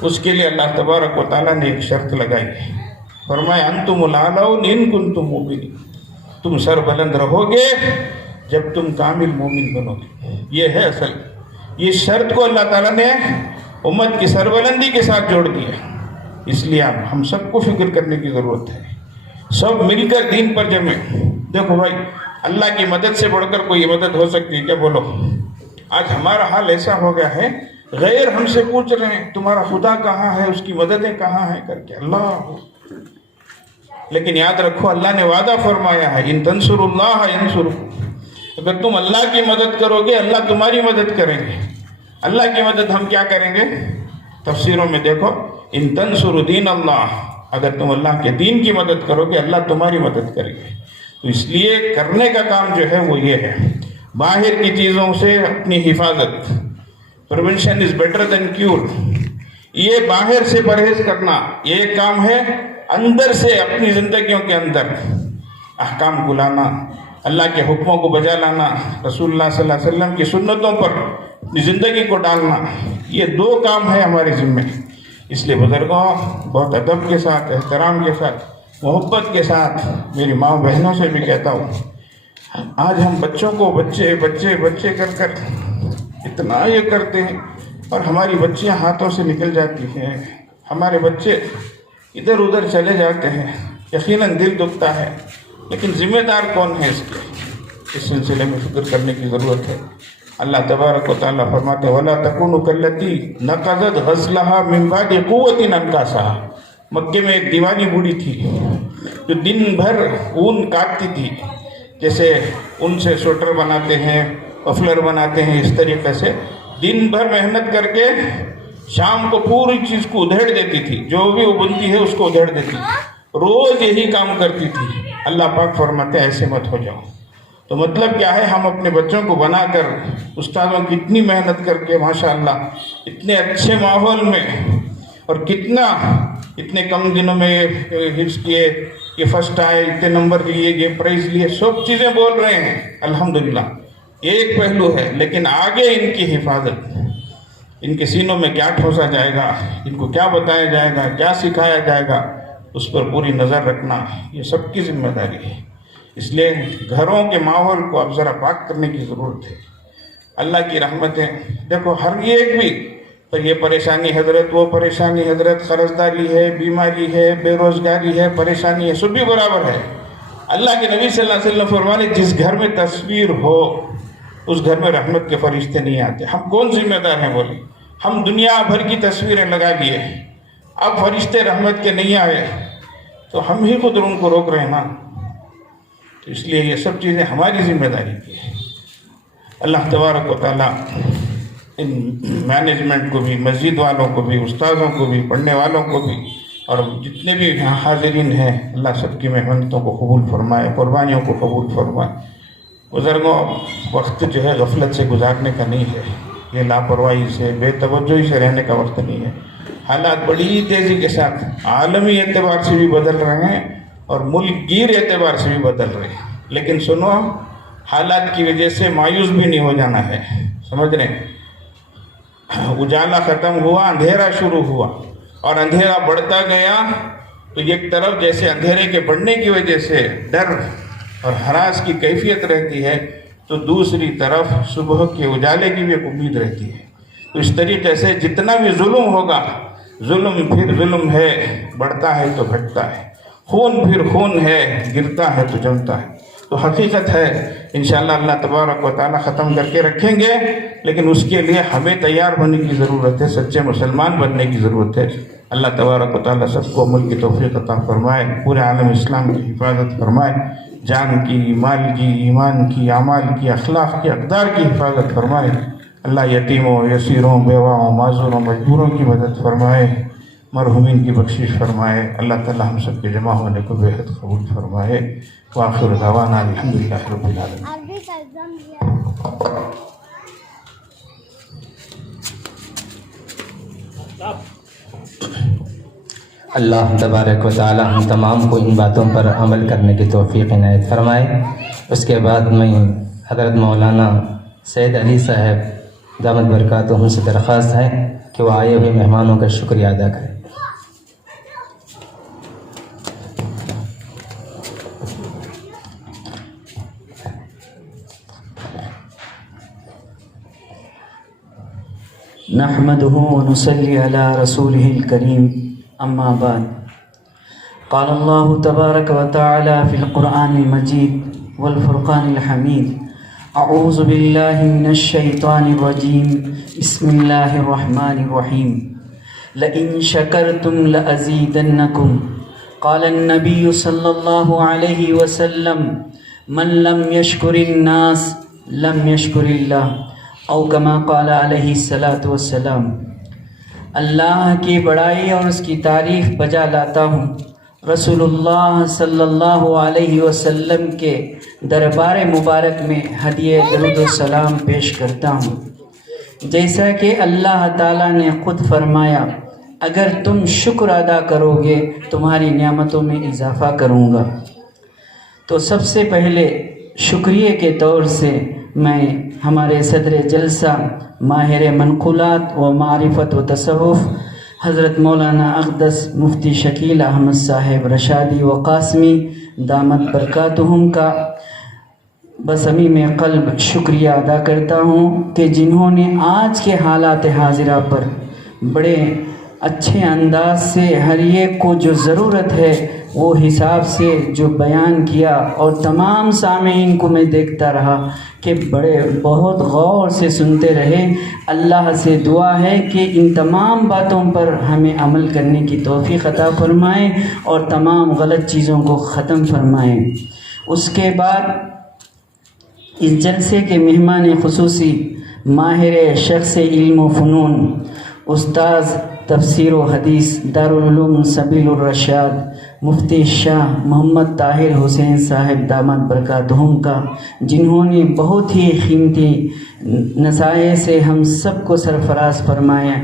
اس کے لیے اللہ تبارک و تعالیٰ نے ایک شرط لگائی ہے. فرمایا انتم الاعلون ان کنتم مؤمنین. تم سربلند رہو گے جب تم کامل مومن بنو گے. یہ ہے اصل. یہ شرط کو اللہ تعالیٰ نے امت کی سربلندی کے ساتھ جوڑ دیا. اس لیے اب ہم سب کو فکر کرنے کی ضرورت ہے. سب مل کر دین پر جمیں. دیکھو بھائی، اللہ کی مدد سے بڑھ کر کوئی مدد ہو سکتی ہے کیا؟ بولو. آج ہمارا حال ایسا ہو گیا ہے، غیر ہم سے پوچھ رہے ہیں تمہارا خدا کہاں ہے، اس کی مددیں کہاں ہیں کر کے. اللہ. لیکن یاد رکھو اللہ نے وعدہ فرمایا ہے ان تنصروا اللہ ینصرکم. اگر تم اللہ کی مدد کرو گے اللہ تمہاری مدد کریں گے. اللہ کی مدد ہم کیا کریں گے؟ تفسیروں میں دیکھو ان تنصروا دین اللہ. اگر تم اللہ کے دین کی مدد کرو گے اللہ تمہاری مدد کرے گے. تو اس لیے کرنے کا کام جو ہے وہ یہ ہے، باہر کی چیزوں سے اپنی حفاظت. Prevention is better than cure. یہ باہر سے پرہیز کرنا یہ ایک کام ہے. اندر سے اپنی زندگیوں کے اندر احکام کو لانا، اللہ کے حکموں کو بجا لانا، رسول اللہ صلی اللہ علیہ وسلم کی سنتوں پر اپنی زندگی کو ڈالنا، یہ دو کام ہیں ہمارے ذمے. اس لیے بزرگوں بہت ادب کے ساتھ، احترام کے ساتھ، محبت کے ساتھ میری ماں بہنوں سے بھی کہتا ہوں، آج ہم بچوں کو بچے بچے بچے کر کر اتنا یہ کرتے ہیں اور ہماری بچیاں ہاتھوں سے نکل جاتی ہیں، ہمارے بچے ادھر ادھر چلے جاتے ہیں. یقیناً دل دکھتا ہے، لیکن ذمہ دار کون ہے اس کے؟ اس سلسلے میں فکر کرنے کی ضرورت ہے. اللہ تبارک و تعالیٰ فرماتے وَلَا تَكُونُوا كَالَّتِي نَقَضَتْ غَزْلَهَا مِنْ بَعْدِ قُوَّةٍ أَنْكَاثًا. مکے میں ایک دیوانی بوڑھی تھی جو دن بھر اون کاٹتی تھی. جیسے ان سے سویٹر بناتے ہیں، مفلر بناتے ہیں، اس طریقے سے دن بھر محنت کر کے شام کو پوری چیز کو ادھیڑ دیتی تھی. جو بھی وہ بنتی ہے اس کو ادھیڑ دیتی تھی. روز یہی کام کرتی تھی. اللہ پاک فرماتے ایسے مت ہو جاؤ. تو مطلب کیا ہے، ہم اپنے بچوں کو بنا کر استادوں کی اتنی محنت کر کے ماشاءاللہ اتنے اچھے ماحول میں، اور کتنا اتنے کم دنوں میں یہ حفظ کیے، یہ فرسٹ آئے، اتنے نمبر لیے، یہ پرائز لیے، سب چیزیں بول رہے ہیں الحمدللہ. ایک پہلو ہے، لیکن آگے ان کی حفاظت، ان کے سینوں میں کیا ٹھوسا جائے گا، ان کو کیا بتایا جائے گا، کیا سکھایا جائے گا، اس پر پوری نظر رکھنا یہ سب کی ذمہ داری ہے. اس لیے گھروں کے ماحول کو اب ذرا پاک کرنے کی ضرورت ہے. اللہ کی رحمتیں دیکھو ہر ایک بھی پر یہ پریشانی حضرت، وہ پریشانی حضرت، قرض داری ہے، بیماری ہے، بے روزگاری ہے، پریشانی ہے، سب بھی برابر ہے. اللہ کے نبی صلی اللہ علیہ وسلم فرمانے جس گھر میں تصویر ہو اس گھر میں رحمت کے فرشتے نہیں آتے. ہم کون ذمہ دار ہیں بولے؟ ہم دنیا بھر کی تصویریں لگا دیے، اب فرشتے رحمت کے نہیں آئے تو ہم ہی خود ان کو روک رہے ہیں نا. تو اس لیے یہ سب چیزیں ہماری ذمہ داری کی ہے. اللہ تبارک و تعالیٰ ان مینجمنٹ کو بھی، مسجد والوں کو بھی، استاذوں کو بھی، پڑھنے والوں کو بھی، اور جتنے بھی یہاں حاضرین ہیں، اللہ سب کی محنتوں کو قبول فرمائے، قربانیوں کو قبول فرمائے۔ بزرگوں، وقت جو ہے غفلت سے گزارنے کا نہیں ہے، یہ لاپرواہی سے، بے توجہی سے رہنے کا وقت نہیں ہے۔ حالات بڑی تیزی کے ساتھ عالمی اعتبار سے بھی بدل رہے ہیں اور ملک گیر اعتبار سے بھی بدل رہے ہیں، لیکن سنو، حالات کی وجہ سے مایوس بھی نہیں ہو جانا ہے، سمجھ رہے ہیں؟ اجالا ختم ہوا، اندھیرا شروع ہوا، اور اندھیرا بڑھتا گیا تو ایک طرف جیسے اندھیرے کے بڑھنے کی وجہ سے ڈر اور ہراس کی کیفیت رہتی ہے، تو دوسری طرف صبح کے اجالے کی بھی ایک امید رہتی ہے۔ تو اس طریقے سے جتنا بھی ظلم ہوگا، ظلم پھر ظلم ہے، بڑھتا ہے تو گھٹتا ہے، خون پھر خون ہے، گرتا ہے تو جمتا ہے۔ تو حقیقت ہے انشاءاللہ اللہ تبارک و تعالیٰ ختم کر کے رکھیں گے، لیکن اس کے لیے ہمیں تیار ہونے کی ضرورت ہے، سچے مسلمان بننے کی ضرورت ہے۔ اللہ تبارک و تعالیٰ سب کو عمل کی توفیق عطا فرمائے، پورے عالم اسلام کی حفاظت فرمائے، جان کی، مال کی، ایمان کی، اعمال کی، اخلاق کی، اقدار کی حفاظت فرمائے۔ اللہ یتیموں، یسیروں، بیواؤں، معذوروں، مجبوروں کی مدد فرمائے، مرحومین کی بخشش فرمائے۔ اللہ تعالیٰ ہم سب کے جمع ہونے کو بے حد قبول فرمائے۔ وآخر دعوانا الحمدللہ رب العالمین۔ اللہ تبارک و تعالی ہم تمام کو ان باتوں پر عمل کرنے کی توفیق عنایت فرمائے۔ اس کے بعد میں حضرت مولانا سید علی صاحب دامت برکاتہم سے درخواست ہے کہ وہ آئے ہوئے مہمانوں کا شکریہ ادا کریں۔ نحمده ونصلي على رسوله الكريم أما بعد قال الله تبارك وتعالى في القرآن المجيد والفرقان الحميد أعوذ بالله من الشيطان الرجيم بسم الله الرحمن الرحيم لئن شكرتم لأزيدنكم قال النبي صلى الله عليه وسلم من لم يشكر الناس لم يشكر الله او کما قال علیہ الصلاۃ والسلام۔ اللہ کی بڑائی اور اس کی تعریف بجا لاتا ہوں، رسول اللہ صلی اللہ علیہ وسلم کے دربار مبارک میں ہدیہ درود و سلام پیش کرتا ہوں، جیسا کہ اللہ تعالیٰ نے خود فرمایا اگر تم شکر ادا کرو گے تمہاری نعمتوں میں اضافہ کروں گا۔ تو سب سے پہلے شکریہ کے طور سے میں ہمارے صدر جلسہ ماہر منقولات و معرفت و تصوف حضرت مولانا اقدس مفتی شکیل احمد صاحب رشادی و قاسمی دامت برکاتہم کا بصمیم قلب شکریہ ادا کرتا ہوں کہ جنہوں نے آج کے حالات حاضرہ پر بڑے اچھے انداز سے ہر ایک کو جو ضرورت ہے وہ حساب سے جو بیان کیا، اور تمام سامعین کو میں دیکھتا رہا کہ بہت غور سے سنتے رہے۔ اللہ سے دعا ہے کہ ان تمام باتوں پر ہمیں عمل کرنے کی توفیق عطا فرمائے اور تمام غلط چیزوں کو ختم فرمائے۔ اس کے بعد اس جلسے کے مہمان خصوصی ماہر شخص علم و فنون، استاذ تفسیر و حدیث دارالعلوم سبیل الرشاد مفتی شاہ محمد طاہر حسین صاحب دامت برکاتہم کا، جنہوں نے بہت ہی قیمتی نصائح سے ہم سب کو سرفراز فرمایا۔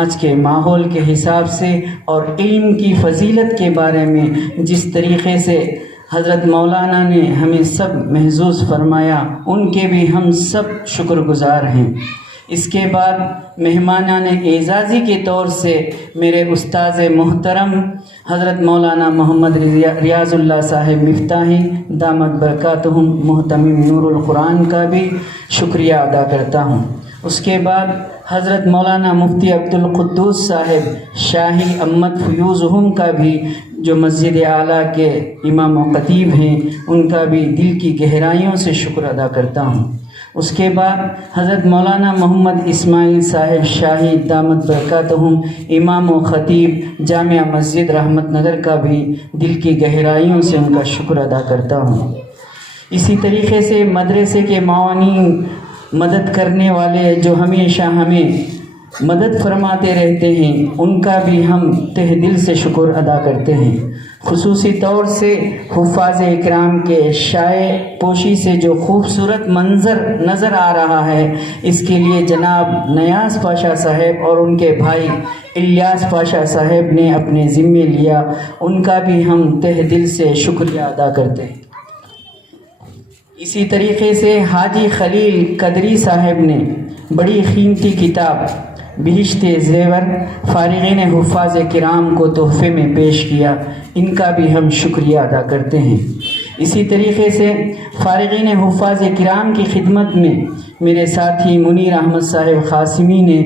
آج کے ماحول کے حساب سے اور علم کی فضیلت کے بارے میں جس طریقے سے حضرت مولانا نے ہمیں سب محظوظ فرمایا، ان کے بھی ہم سب شکر گزار ہیں۔ اس کے بعد مہمانان اعزازی کے طور سے میرے استاذ محترم حضرت مولانا محمد ریاض اللہ صاحب مفتاحی دامت برکاتہم محتمم نور القرآن کا بھی شکریہ ادا کرتا ہوں۔ اس کے بعد حضرت مولانا مفتی عبدالقدوس صاحب شاہی امت فیوزہم کا بھی، جو مسجد اعلیٰ کے امام و خطیب ہیں، ان کا بھی دل کی گہرائیوں سے شکر ادا کرتا ہوں۔ اس کے بعد حضرت مولانا محمد اسماعیل صاحب شاہی دامت برکاتہم امام و خطیب جامعہ مسجد رحمت نگر کا بھی دل کی گہرائیوں سے ان کا شکر ادا کرتا ہوں۔ اسی طریقے سے مدرسے کے معاونین مدد کرنے والے جو ہمیشہ ہمیں مدد فرماتے رہتے ہیں، ان کا بھی ہم تہ دل سے شکر ادا کرتے ہیں۔ خصوصی طور سے حفاظ اکرام کے شائع پوشی سے جو خوبصورت منظر نظر آ رہا ہے، اس کے لیے جناب نیاز پاشا صاحب اور ان کے بھائی الیاس پاشا صاحب نے اپنے ذمے لیا، ان کا بھی ہم تہ دل سے شکریہ ادا کرتے ہیں۔ اسی طریقے سے حاجی خلیل قدری صاحب نے بڑی قیمتی کتاب بہشت زیور فارغین حفاظ کرام کو تحفے میں پیش کیا، ان کا بھی ہم شکریہ ادا کرتے ہیں۔ اسی طریقے سے فارغین حفاظ کرام کی خدمت میں میرے ساتھی منیر احمد صاحب قاسمی نے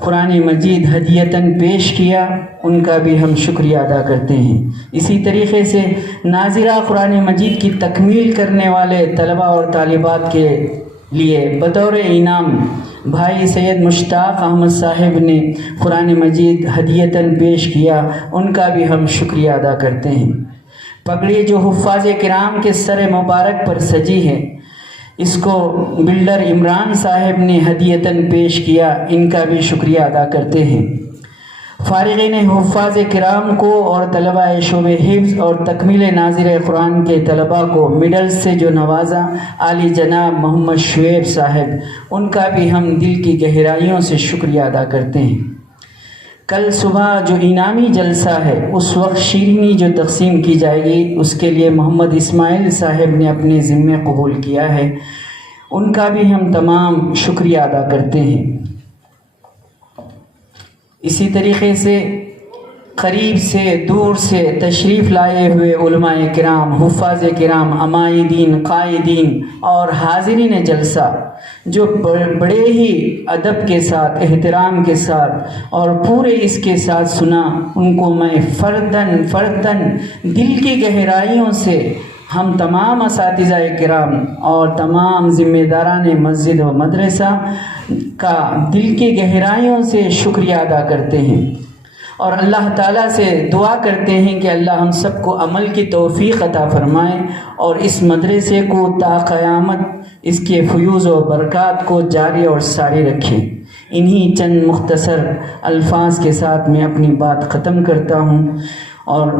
قرآن مجید ہدیتاً پیش کیا، ان کا بھی ہم شکریہ ادا کرتے ہیں۔ اسی طریقے سے ناظرہ قرآن مجید کی تکمیل کرنے والے طلباء اور طالبات کے لیے بطور انعام بھائی سید مشتاق احمد صاحب نے قرآن مجید ہدیتاً پیش کیا، ان کا بھی ہم شکریہ ادا کرتے ہیں۔ پگڑی جو حفاظ کرام کے سر مبارک پر سجی ہے، اس کو بلڈر عمران صاحب نے ہدیتاً پیش کیا، ان کا بھی شکریہ ادا کرتے ہیں۔ فارغین حفاظ کرام کو اور طلباء شعبہ حفظ اور تکمیل ناظر قرآن کے طلباء کو میڈل سے جو نوازا عالی جناب محمد شعیب صاحب، ان کا بھی ہم دل کی گہرائیوں سے شکریہ ادا کرتے ہیں۔ کل صبح جو انعامی جلسہ ہے، اس وقت شیرینی جو تقسیم کی جائے گی، اس کے لیے محمد اسماعیل صاحب نے اپنے ذمے قبول کیا ہے، ان کا بھی ہم تمام شکریہ ادا کرتے ہیں۔ اسی طریقے سے قریب سے دور سے تشریف لائے ہوئے علماء کرام، حفاظ کرام، عمائدین، قائدین اور حاضرین جلسہ جو بڑے ہی ادب کے ساتھ، احترام کے ساتھ اور پورے اس کے ساتھ سنا، ان کو میں فرداً دل کی گہرائیوں سے ہم تمام اساتذہ کرام اور تمام ذمہ داران مسجد و مدرسہ کا دل کی گہرائیوں سے شکریہ ادا کرتے ہیں، اور اللہ تعالیٰ سے دعا کرتے ہیں کہ اللہ ہم سب کو عمل کی توفیق عطا فرمائے اور اس مدرسے کو تا قیامت اس کے فیوز و برکات کو جاری اور ساری رکھے۔ انہی چند مختصر الفاظ کے ساتھ میں اپنی بات ختم کرتا ہوں اور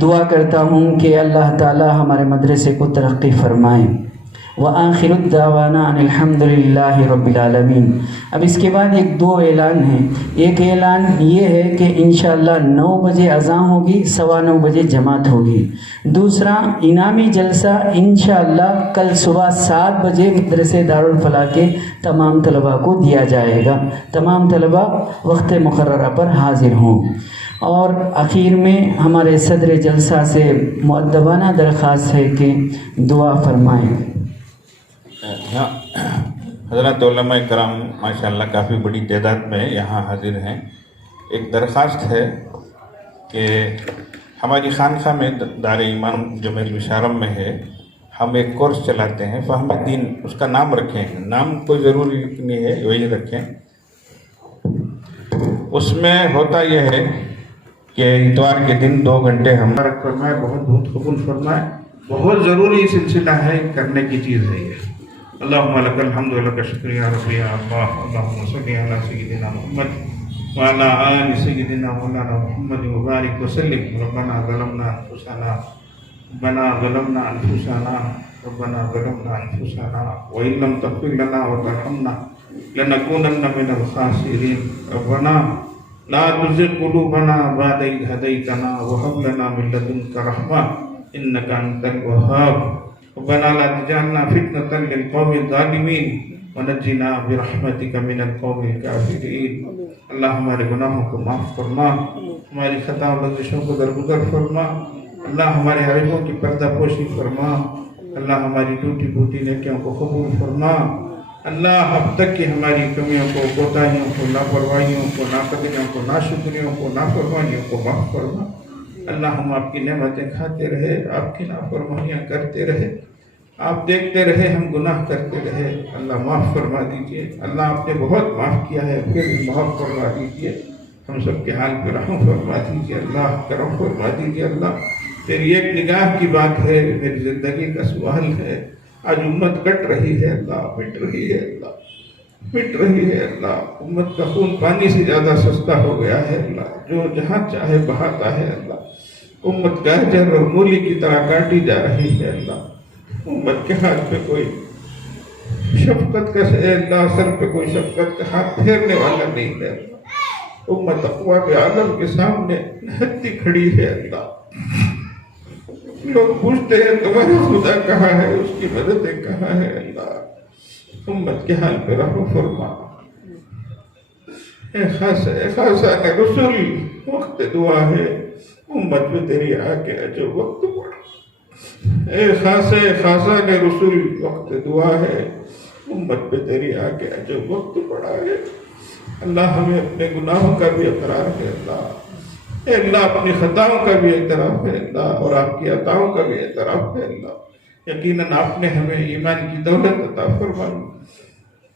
دعا کرتا ہوں کہ اللہ تعالیٰ ہمارے مدرسے کو ترقی فرمائے۔ وآخر الدعوانا ان الحمد للہ رب العالمین۔ اب اس کے بعد دو اعلان ہیں۔ ایک اعلان یہ ہے کہ انشاءاللہ 9 بجے اذان ہوگی، 9:15 بجے جماعت ہوگی۔ دوسرا انعامی جلسہ انشاءاللہ کل صبح 7 بجے مدرسے دارالفلاح کے تمام طلباء کو دیا جائے گا۔ تمام طلباء وقت مقررہ پر حاضر ہوں۔ اور آخر میں ہمارے صدر جلسہ سے مؤدبانہ درخواست ہے کہ دعا فرمائیں۔ حضرات علماء کرام ماشاءاللہ کافی بڑی تعداد میں یہاں حاضر ہیں۔ ایک درخواست ہے کہ ہماری خانقاہ میں دار ایمان جو مشارم میں ہے، ہم ایک کورس چلاتے ہیں فہم دین، اس کا نام رکھیں، نام کوئی ضروری نہیں ہے، وہی رکھیں۔ اس میں ہوتا یہ ہے کہ اتوار کے دن 2 گھنٹے ہم فرمائے، بہت بہت قبول فرمائے، بہت ضروری سلسلہ ہے، کرنے کی چیز ہے یہ۔ اللہم لک الحمد و لک الشکر یا رب یا اللہ، اللہم صلی علی سیدنا محمد وعلی آل سیدنا مولانا محمد وبارک وسلم۔ ربنا ظلمنا انفسنا وإن لم تغفر لنا وترحمنا لنكونن من الخاسرين۔ ربنا لا تزغ قلوبنا بعد إذ هديتنا وهب لنا من لدنك رحمة إنك أنت الوهاب۔ ربنا لا تجعلنا فتنة للقوم الظالمين ونجنا برحمتك من القوم الكافرين۔ اللہ ہمارے گناہوں کو معاف فرما، ہماری خطا و لغزشوں کو درگزر فرما، اللہ ہمارے عیبوں کی پردہ پوشی فرما، اللہ ہماری ٹوٹی پھوٹی نیکیوں کو قبول فرما، اللہ اب تک کی ہماری کمیوں کو، کوتاہیوں کو، لاپرواہیوں کو، ناقدریوں کو، ناشکریوں کو، نافرمانیوں کو معاف فرما۔ اللہ ہم آپ کی نعمتیں کھاتے رہے، آپ کی نافرمانیاں کرتے رہے، آپ دیکھتے رہے، ہم گناہ کرتے رہے، اللہ معاف فرما دیجئے۔ اللہ آپ نے بہت معاف کیا ہے، پھر بھی معاف فرما دیجئے، ہم سب کے حال پہ رحم فرما دیجئے، اللہ کرم فرما دیجئے۔ اللہ تیری ایک نگاہ کی بات ہے، میری زندگی کا سوال ہے، آج امت کٹ رہی ہے اللہ، مٹ رہی ہے اللہ، مٹ رہی ہے اللہ۔ امت کا خون پانی سے زیادہ سستا ہو گیا ہے اللہ، جو جہاں چاہے بہاتا ہے اللہ۔ امت گاجر اور مولی کی طرح کاٹی جا رہی ہے اللہ۔ امت کے ہاتھ پہ کوئی شفقت کا اللہ، سر پہ کوئی شفقت کا ہاتھ پھیرنے والا نہیں ہے اللہ۔ امت اقوام عالم کے سامنے نہتی کھڑی ہے اللہ۔ لوگ پوچھتے ہیں تمہارا خدا کہاں ہے، اس کی مددیں کہاں ہے اللہ۔ امت کے حال پہ رحم فرما۔ اے خاصان رسول وقت دعا ہے، امت میں تیری آ کے جو وقت پڑا۔ اے خاصان رسول وقت دعا ہے، امت پہ تیری آ کے جو وقت پڑا ہے اللہ۔ ہمیں اپنے گناہوں کا بھی اقرار ہے اللہ، اے اللہ اپنی خطاؤں کا بھی اعتراف ہے اللہ، اور آپ کی عطاؤں کا بھی اعتراف ہے اللہ۔ یقیناً آپ نے ہمیں ایمان کی دولت عطا فرمائی،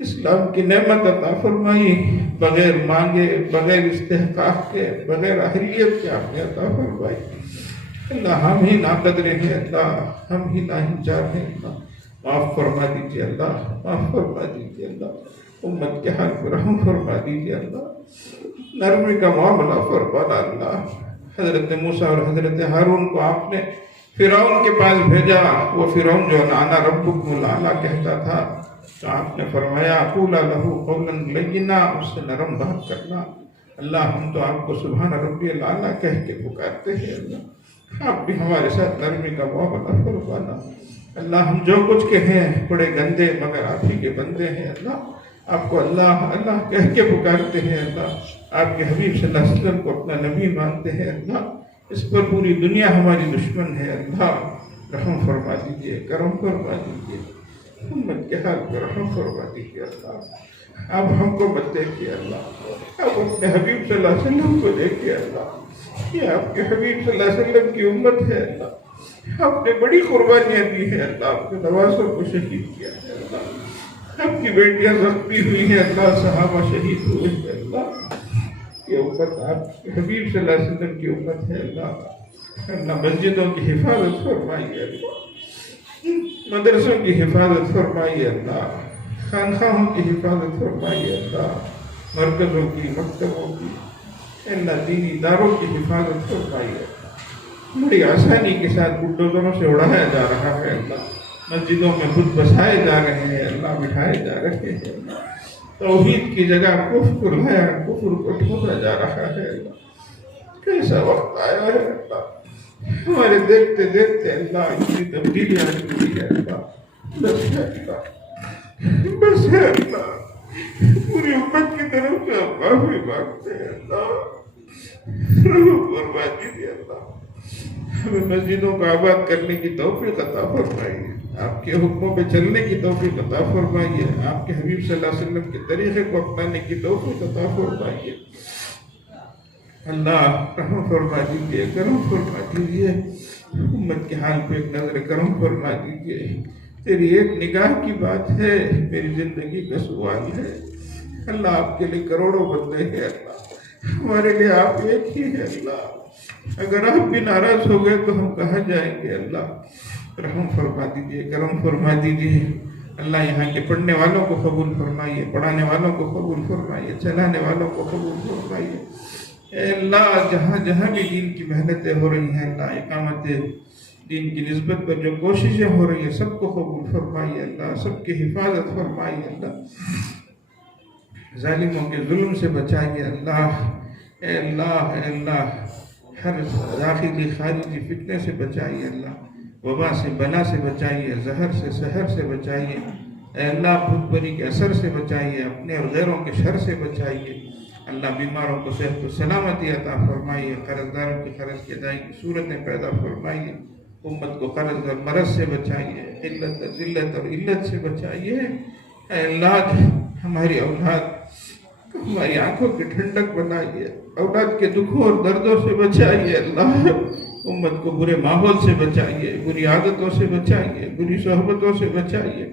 اسلام کی نعمت عطا فرمائی، بغیر مانگے، بغیر استحقاق کے، بغیر اہلیت کے آپ نے عطا فرمائی اللہ۔ ہم ہی ناقدر ہیں اللہ، ہم ہی لاچار ہیں اللہ، معاف فرما دیجیے اللہ، معاف فرما دیجیے اللہ۔ امت کے حال پر رحم فرما دیجیے اللہ، نرمی کا معاملہ فرمانا اللہ۔ حضرت موسیٰ اور حضرت ہارون کو آپ نے فرعون کے پاس بھیجا، وہ فرعون جو انا ربکم الاعلیٰ کہتا تھا، تو آپ نے فرمایا قولا لہ قولا لینا، اس سے نرم بات کرنا اللہ۔ ہم تو آپ کو سبحان ربی الاعلیٰ کہہ کے پکارتے ہیں اللہ، آپ بھی ہمارے ساتھ نرمی کا معاملہ فرمانا اللہ۔ ہم جو کچھ کہیں بڑے گندے مگر آپ ہی کے بندے ہیں اللہ، آپ کو اللہ اللہ کہہ کے پکارتے ہیں اللہ۔ آپ کے حبیب صلی اللہ علیہ وسلم کو اپنا نبی مانتے ہیں اللہ۔ اس پر پوری دنیا ہماری دشمن ہے اللہ، رحم فرما دیجیے، کرم فرما دیجیے، امت کے حال پر رحم فرما دیجیے اللہ۔ آپ ہم کو مت دیکھیے اللہ، آپ اپنے حبیب صلی اللہ علیہ وسلم کو دیکھیے اللہ۔ یہ آپ کے حبیب صلی اللہ علیہ وسلم کی امت ہے اللہ، آپ نے بڑی قربانیاں دی ہیں اللہ، آپ کے نوازوں کو شہید کیا ہے اللہ، آپ کی بیٹیاں زخمی ہوئی ہیں اللہ، صحابہ شہید ہوئے ہیں اللہ۔ یہ امت آپ کے حبیب صلی اللہ علیہ وسلم کی امت ہے اللہ۔ اللہ مسجدوں کی حفاظت فرمائیے اللہ، مدرسوں کی حفاظت فرمائیے اللہ، خانقاہوں کی حفاظت فرمائیے اللہ، مرکزوں کی، مکتبوں کی، اللہ دینی اداروں کی حفاظت فرمائیے اللہ۔ بڑی آسانی کے ساتھ بلڈوزروں سے اڑایا جا رہا ہے اللہ، مسجدوں میں خود بسائے جا رہے ہیں اللہ، بٹھائے جا رہے ہیں اللہ، توحید کی جگہ کفر لایا، کفر کو ڈھونڈا جا رہا ہے اللہ۔ کیسا وقت آیا ہے اللہ، ہمارے دیکھتے دیکھتے اللہ اتنی تبدیلیاں ہوئی ہے اللہ۔ بس ہے اللہ، بس ہے اللہ، پوری امت کی طرف سے ہم معافی مانگتے ہیں اللہ، رحم فرما دیجیے اللہ۔ ہمیں مسجدوں کو آباد کرنے کی توفیق عطا فرمائیے، آپ کے حکموں پہ چلنے کی توفیق عطا فرمائیے، آپ کے حبیب صلی اللہ علیہ وسلم کے طریقے کو اپنانے کی توفیق عطا فرمائیے اللہ۔ رحم فرما دیجیے، کرم فرما دیجیے، امت کے حال پہ ایک نظر کرم فرما دیجیے۔ تیری ایک نگاہ کی بات ہے، میری زندگی کا سوال ہے اللہ۔ آپ کے لیے کروڑوں بندے ہیں اللہ، ہمارے لیے آپ ایک ہی ہے اللہ۔ اگر آپ بھی ناراض ہو گئے تو ہم کہاں جائیں گے اللہ۔ رحم فرما دیجیے، کرم فرما دیجیے اللہ۔ یہاں کے پڑھنے والوں کو قبول فرمائیے، پڑھانے والوں کو قبول فرمائیے، چلانے والوں کو قبول فرمائیے اے اللہ۔ جہاں جہاں بھی دین کی محنتیں ہو رہی ہیں اللہ، اقامت دین کی نسبت پر جو کوششیں ہو رہی ہیں سب کو قبول فرمائیے اللہ، سب کی حفاظت فرمائیے اللہ۔ ظالموں کے ظلم سے بچائیے اللہ، اے اللہ، اے اللہ۔ ہر داخلی خارجی فتنے سے بچائیے اللہ، وبا سے بلا سے بچائیے، زہر سے سحر سے بچائیے اے اللہ، بھوک بری کے اثر سے بچائیے، اپنے اور غیروں کے شر سے بچائیے اللہ۔ بیماروں کو صحت و سلامتی عطا فرمائیے، قرض داروں کی قرض کی ادائیگی کی صورتیں پیدا فرمائیے، امت کو قرض اور مرض سے بچائیے، قلت اور ذلت اور علت سے بچائیے اے اللہ۔ ہماری اولاد ہماری آنکھوں کی ٹھنڈک بنائیے، اولاد کے دکھوں اور دردوں سے بچائیے اللہ۔ امت کو برے ماحول سے بچائیے، بری عادتوں سے بچائیے، بری صحبتوں سے بچائیے،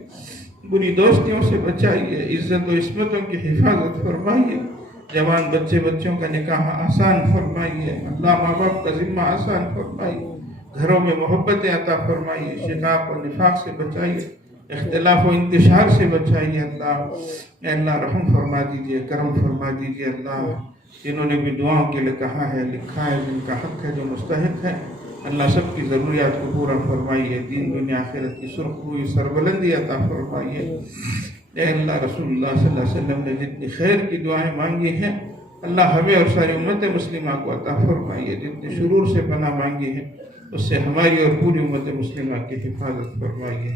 بری دوستیوں سے بچائیے، عزت و عصمتوں کی حفاظت فرمائیے، جوان بچوں کا نکاح آسان فرمائیے اللہ، ماں باپ کا ذمہ آسان فرمائیے، گھروں میں محبتیں عطا فرمائیے، شقاق اور نفاق سے بچائیے، اختلاف و انتشار سے بچائیے اللہ. اے اللہ رحم فرما دیجیے، کرم فرما دیجیے اللہ. جنہوں نے بھی دعاؤں کے لیے کہا ہے، لکھا ہے، جن کا حق ہے، جو مستحق ہے، اللہ سب کی ضروریات کو پورا فرمائیے. دین دنیا آخرت کی سرخ ہوئی سربلندی عطا فرمائیے. اے اللہ رسول اللہ صلی اللہ علیہ وسلم نے جتنی خیر کی دعائیں مانگی ہیں اللہ ہمیں اور ساری امت مسلمہ کو عطا فرمائیے. جتنی شرور سے پناہ مانگی ہے اس سے ہماری اور پوری امت مسلمہ کی حفاظت فرمائیے.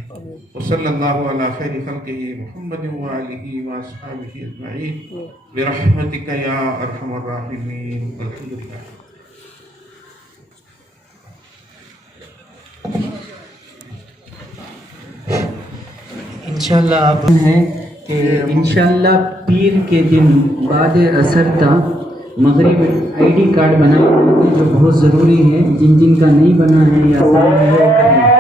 وصلی اللہ علی خیر خلقہ محمد وآلہ واصحابہ اجمعین برحمتک یا ارحم الراحمین. الحمدللہ. انشاءاللہ اب ہے کہ انشاءاللہ پیر کے دن بعد عصر تک مغرب آئی ڈی کارڈ بنانا جو بہت ضروری ہے. جن کا نہیں بنا ہے یا سامنے وہ کریں.